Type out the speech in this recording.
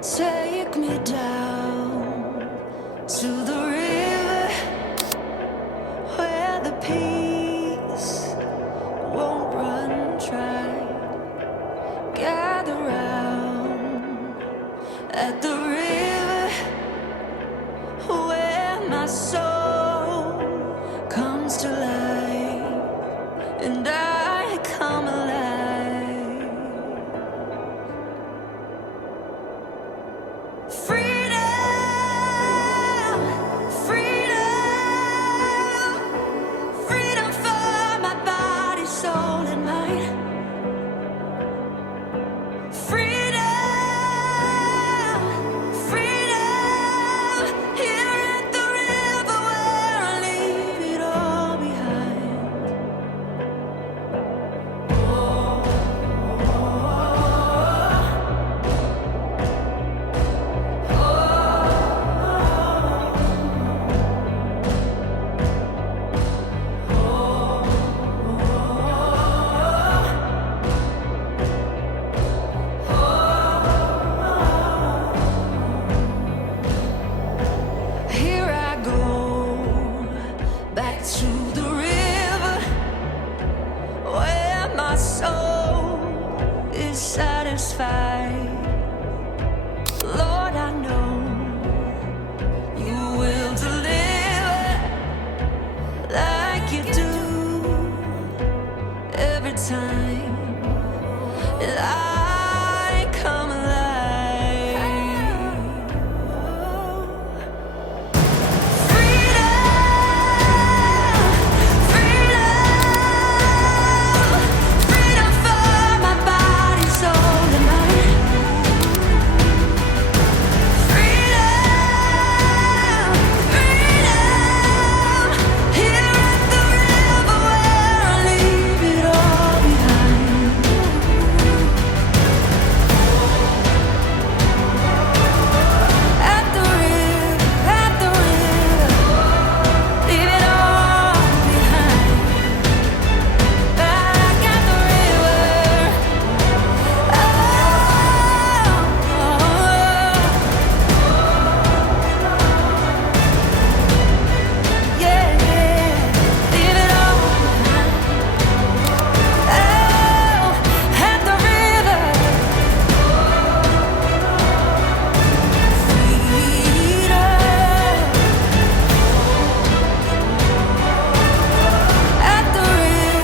Take me down to the river where the peace won't run dry. Gather round at the river where my soul comes to life and I come alive. Freedom, freedom, freedom for my body, soul, and mind. Freedom, freedom, here at the river where I leave it all behind. Here I go, back to the river where my soul is satisfied. Lord, I know you will deliver like you do every time that I come alive. Freedom for my body, soul, and mind. Freedom, freedom, here at the river where I leave it all behind. At the river, leave it all behind. Back at the river, yeah, leave it all behind. At the river, freedom. At the river,